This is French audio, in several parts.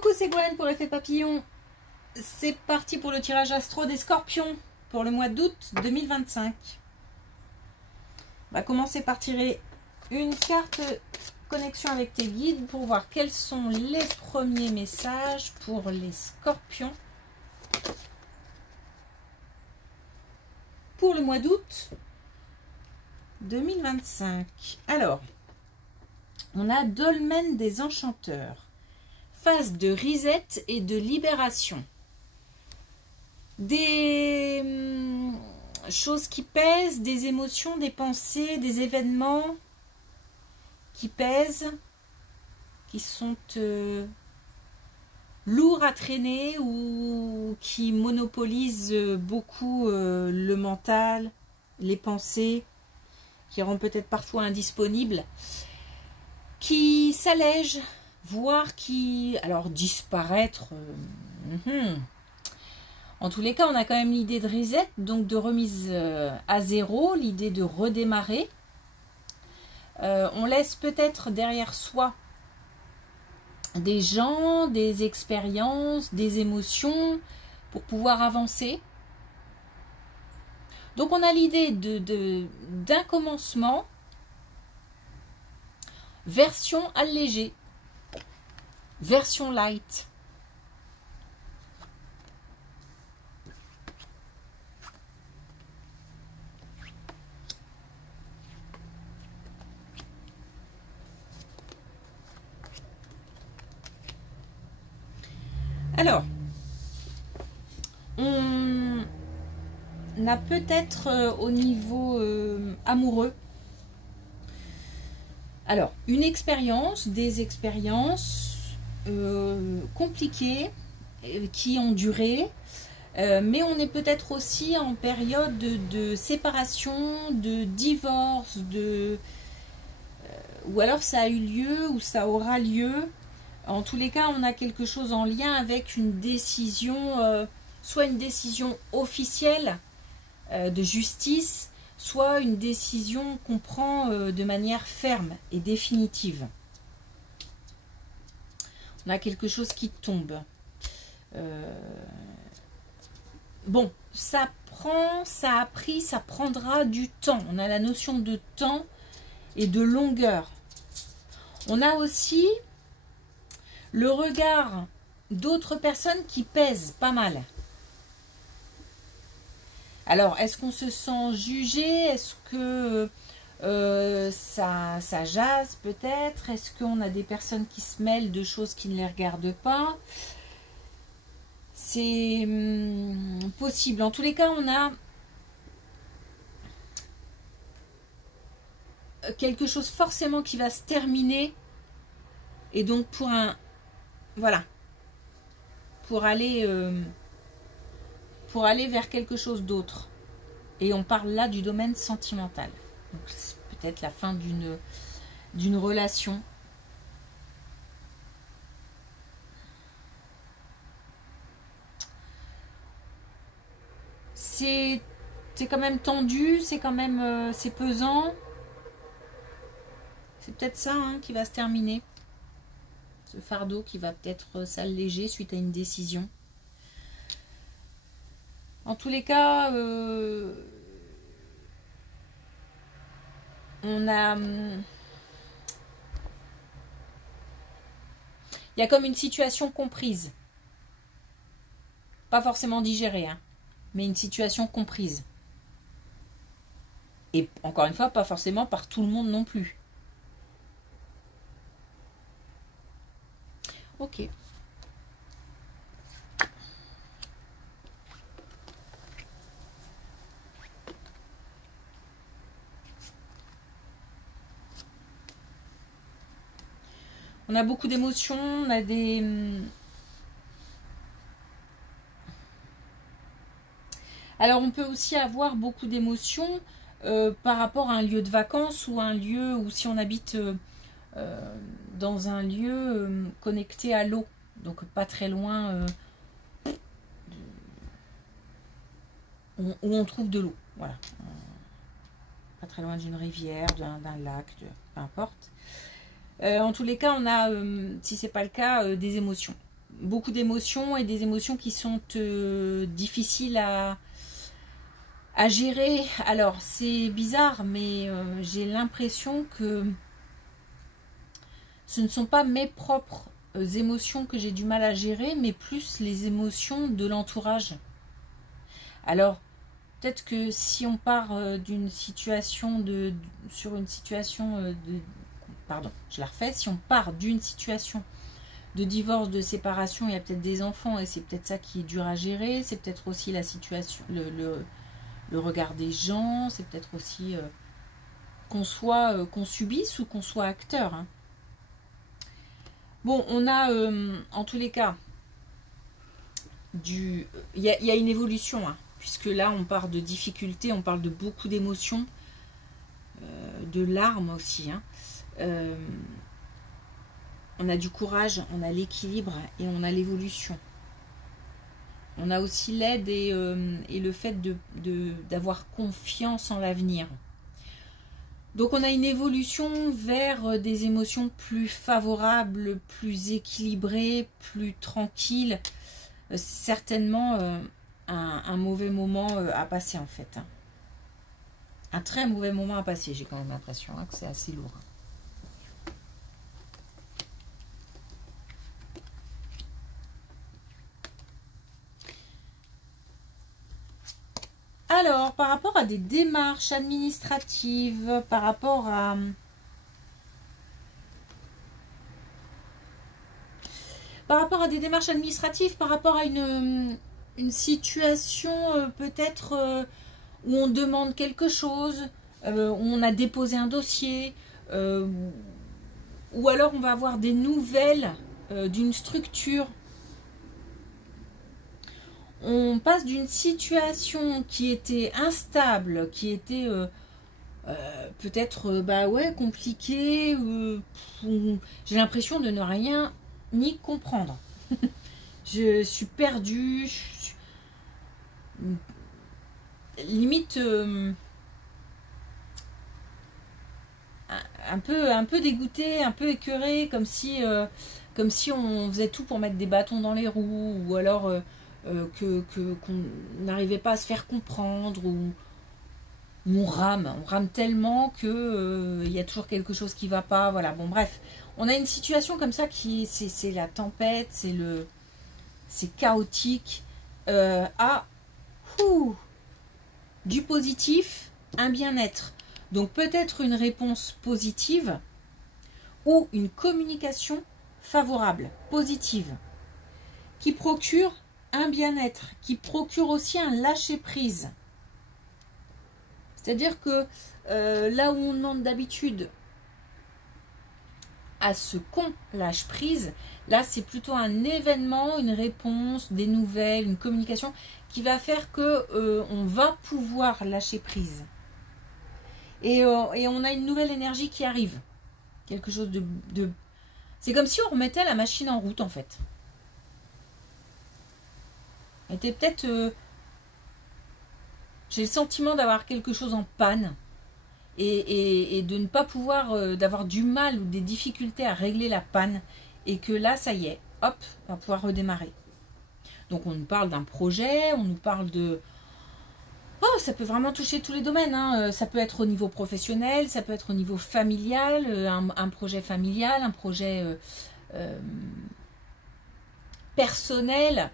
Coucou, c'est Gwen pour Effet Papillon. C'est parti pour le tirage astro des Scorpions pour le mois d'août 2025. On va commencer par tirer une carte connexion avec tes guides pour voir quels sont les premiers messages pour les Scorpions pour le mois d'août 2025. Alors, on a Dolmen des Enchanteurs. Phase de reset et de libération. Des choses qui pèsent, des émotions, des pensées, des événements qui pèsent, qui sont lourds à traîner ou qui monopolisent beaucoup le mental, les pensées, qui rendent peut-être parfois indisponibles, qui s'allègent, voire qui, alors disparaître, en tous les cas on a quand même l'idée de reset, donc de remise à zéro, l'idée de redémarrer. On laisse peut-être derrière soi des gens, des expériences, des émotions pour pouvoir avancer. Donc on a l'idée d'un commencement version allégée, version light. Alors, on a peut-être au niveau amoureux, alors une expérience, des expériences compliquées qui ont duré, mais on est peut-être aussi en période de séparation, de divorce, ou alors ça a eu lieu ou ça aura lieu. En tous les cas, on a quelque chose en lien avec une décision, soit une décision officielle de justice, soit une décision qu'on prend de manière ferme et définitive. On a quelque chose qui tombe. Bon, ça prend, ça a pris, ça prendra du temps. On a la notion de temps et de longueur. On a aussi le regard d'autres personnes qui pèsent pas mal. Alors, est-ce qu'on se sent jugé? Est-ce que ça jase peut-être? Est-ce qu'on a des personnes qui se mêlent de choses qui ne les regardent pas? C'est possible. En tous les cas, on a quelque chose forcément qui va se terminer. Et donc pour un... Voilà. Pour aller vers quelque chose d'autre. Et on parle là du domaine sentimental. Donc c'est peut-être la fin d'une relation. C'est quand même tendu, c'est quand même c'est pesant. C'est peut-être ça qui va se terminer. Ce fardeau qui va peut-être s'alléger suite à une décision. En tous les cas, on a... Il y a comme une situation comprise. Pas forcément digérée, mais une situation comprise. Et encore une fois, pas forcément par tout le monde non plus. Ok. On a beaucoup d'émotions, on a des... Alors on peut aussi avoir beaucoup d'émotions par rapport à un lieu de vacances ou un lieu où si on habite dans un lieu connecté à l'eau, donc pas très loin où on trouve de l'eau, voilà, pas très loin d'une rivière, d'un lac, peu importe. En tous les cas, on a, si c'est pas le cas, des émotions. beaucoup d'émotions et des émotions qui sont difficiles à gérer. Alors c'est bizarre, mais j'ai l'impression que ce ne sont pas mes propres émotions que j'ai du mal à gérer, mais plus les émotions de l'entourage. Alors peut-être que si on part d'une situation sur une situation pardon, je la refais, si on part d'une situation de divorce, de séparation, il y a peut-être des enfants et c'est peut-être ça qui est dur à gérer, c'est peut-être aussi la situation, le regard des gens, c'est peut-être aussi qu'on subisse ou qu'on soit acteur. Hein. Bon, on a en tous les cas il y a une évolution, hein, puisque là on part de difficultés, on parle de beaucoup d'émotions, de larmes aussi. Hein. On a du courage, on a l'équilibre et on a l'évolution. On a aussi l'aide et le fait d'avoir confiance en l'avenir. Donc on a une évolution vers des émotions plus favorables, plus équilibrées, plus tranquilles. Certainement un mauvais moment à passer en fait. Un très mauvais moment à passer, j'ai quand même l'impression que c'est assez lourd. Alors, par rapport à des démarches administratives, par rapport à des démarches administratives, par rapport à une situation peut-être où on demande quelque chose, où on a déposé un dossier, ou alors on va avoir des nouvelles d'une structure. On passe d'une situation qui était instable, qui était peut-être compliquée, j'ai l'impression de ne rien ni comprendre. Je suis perdue, limite un peu dégoûtée, un peu écœurée, comme si on faisait tout pour mettre des bâtons dans les roues, ou alors qu'on n'arrivait pas à se faire comprendre, ou on rame tellement que y a toujours quelque chose qui va pas. Voilà, bon bref, on a une situation comme ça qui c'est la tempête, c'est chaotique, du positif, un bien-être. Donc peut-être une réponse positive ou une communication favorable, positive, qui procure un bien-être, qui procure aussi un lâcher-prise. C'est-à-dire que là où on demande d'habitude à ce qu'on lâche prise, là c'est plutôt un événement, une réponse, des nouvelles, une communication qui va faire que on va pouvoir lâcher prise. Et on a une nouvelle énergie qui arrive. Quelque chose de... C'est comme si on remettait la machine en route en fait. Était peut-être... j'ai le sentiment d'avoir quelque chose en panne et de ne pas pouvoir, d'avoir du mal ou des difficultés à régler la panne, et que là, ça y est, hop, on va pouvoir redémarrer. Donc on nous parle d'un projet, on nous parle de... Oh, ça peut vraiment toucher tous les domaines, hein. Ça peut être au niveau professionnel, ça peut être au niveau familial, un projet familial, un projet personnel.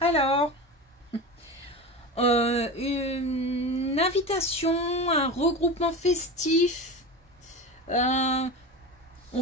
Alors, une invitation, un regroupement festif, on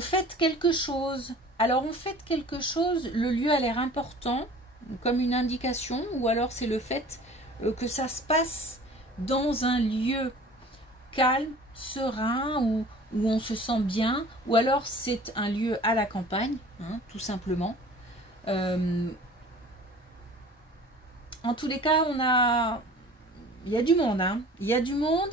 fête quelque chose. Alors on fête quelque chose, le lieu a l'air important, comme une indication, ou alors c'est le fait que ça se passe dans un lieu calme, serein, où on se sent bien, ou alors c'est un lieu à la campagne, hein, tout simplement. En tous les cas, il y a du monde, hein. Il y a du monde,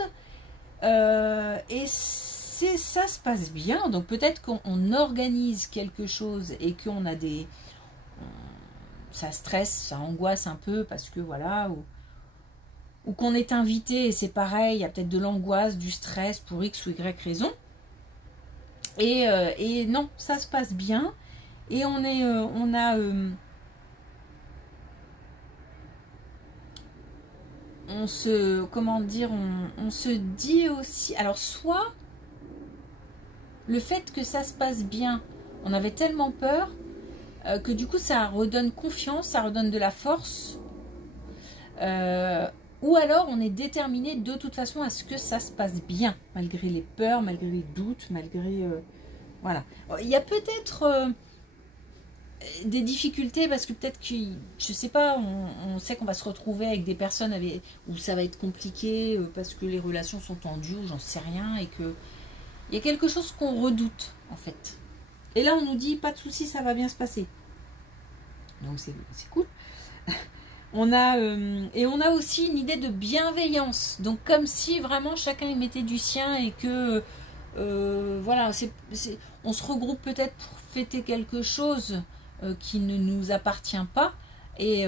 Et ça se passe bien. Donc peut-être qu'on organise quelque chose et qu'on a des... ça stresse, ça angoisse un peu parce que voilà... ou qu'on est invité et c'est pareil, il y a peut-être de l'angoisse, du stress pour X ou Y raison. Et non, ça se passe bien. Et on se, comment dire, on se dit aussi, alors soit le fait que ça se passe bien, on avait tellement peur que du coup ça redonne confiance, ça redonne de la force, ou alors on est déterminé de toute façon à ce que ça se passe bien, malgré les peurs, malgré les doutes, malgré... voilà. Il y a peut-être... des difficultés parce que peut-être que je sais pas, on sait qu'on va se retrouver avec des personnes où ça va être compliqué parce que les relations sont tendues ou j'en sais rien et que il y a quelque chose qu'on redoute en fait. Et là on nous dit pas de souci, ça va bien se passer. Donc c'est cool. On a aussi une idée de bienveillance. Donc comme si vraiment chacun y mettait du sien et que voilà, on se regroupe peut-être pour fêter quelque chose qui ne nous appartient pas et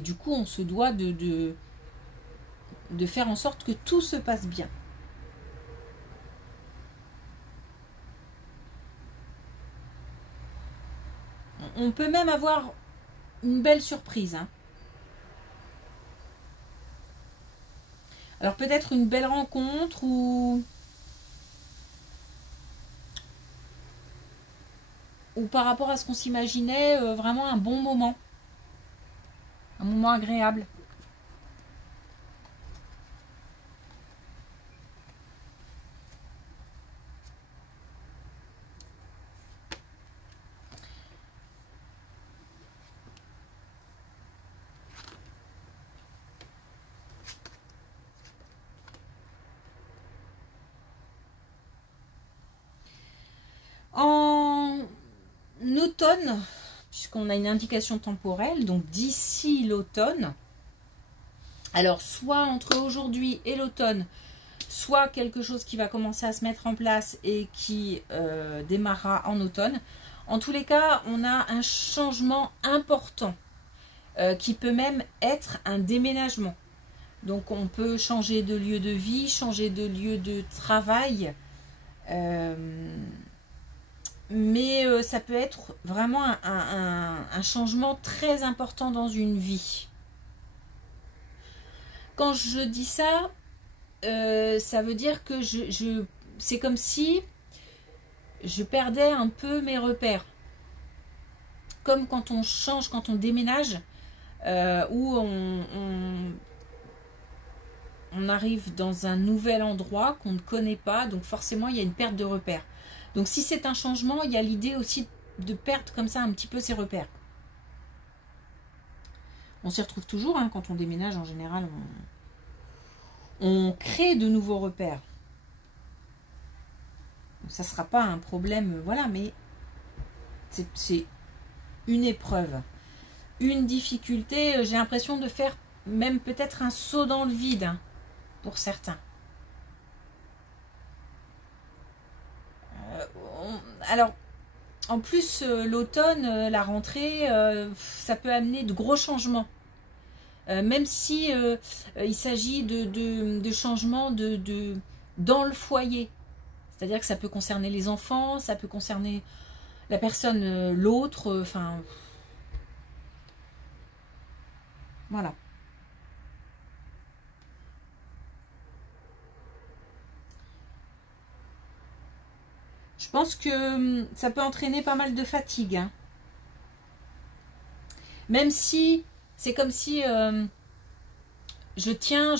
du coup on se doit de faire en sorte que tout se passe bien. On peut même avoir une belle surprise, hein. Alors peut-être une belle rencontre ou par rapport à ce qu'on s'imaginait, vraiment un bon moment. Un moment agréable. En automne, puisqu'on a une indication temporelle, donc d'ici l'automne, alors soit entre aujourd'hui et l'automne, soit quelque chose qui va commencer à se mettre en place et qui démarrera en automne. En tous les cas, on a un changement important qui peut même être un déménagement. Donc on peut changer de lieu de vie, changer de lieu de travail, mais ça peut être vraiment un changement très important dans une vie. Quand je dis ça, ça veut dire que c'est comme si je perdais un peu mes repères. Comme quand on change, quand on déménage, où on arrive dans un nouvel endroit qu'on ne connaît pas, donc forcément il y a une perte de repères. Donc si c'est un changement, il y a l'idée aussi de perdre comme ça un petit peu ses repères. On s'y retrouve toujours, hein, quand on déménage en général, on crée de nouveaux repères. Donc, ça ne sera pas un problème, voilà, mais c'est une épreuve. Une difficulté, j'ai l'impression de faire même peut-être un saut dans le vide, hein, pour certains. Alors, en plus, l'automne, la rentrée, ça peut amener de gros changements. Même si il s'agit de changements dans le foyer. C'est-à-dire que ça peut concerner les enfants, ça peut concerner la personne, l'autre, enfin... voilà. Je pense que ça peut entraîner pas mal de fatigue, hein. Même si c'est comme si je tiens.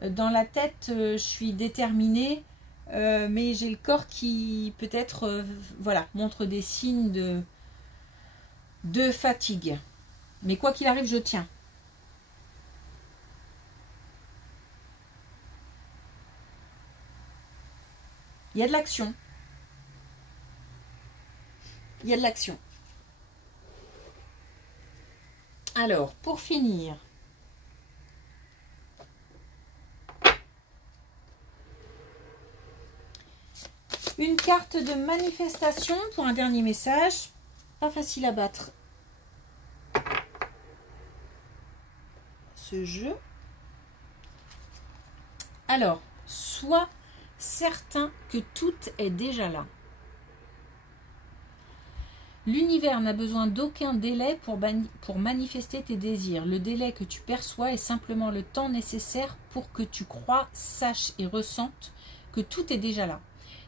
Dans la tête, je suis déterminée, mais j'ai le corps qui peut-être voilà, montre des signes de fatigue. Mais quoi qu'il arrive, je tiens. Il y a de l'action. Il y a de l'action. Alors, pour finir, Une carte de manifestation pour un dernier message. Pas facile à battre. Ce jeu. Alors, sois certain que tout est déjà là. L'univers n'a besoin d'aucun délai pour manifester tes désirs. Le délai que tu perçois est simplement le temps nécessaire pour que tu crois, saches et ressentes que tout est déjà là.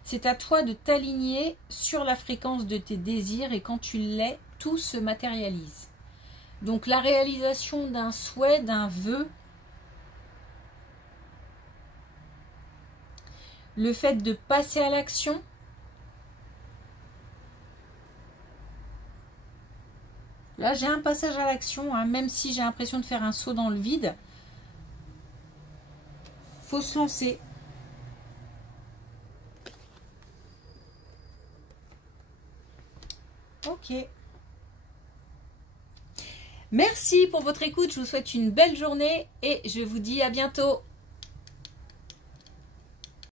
C'est à toi de t'aligner sur la fréquence de tes désirs et quand tu l'es, tout se matérialise. Donc la réalisation d'un souhait, d'un vœu, le fait de passer à l'action, là j'ai un passage à l'action, hein, même si j'ai l'impression de faire un saut dans le vide, faut se lancer. Ok. Merci pour votre écoute, je vous souhaite une belle journée et je vous dis à bientôt.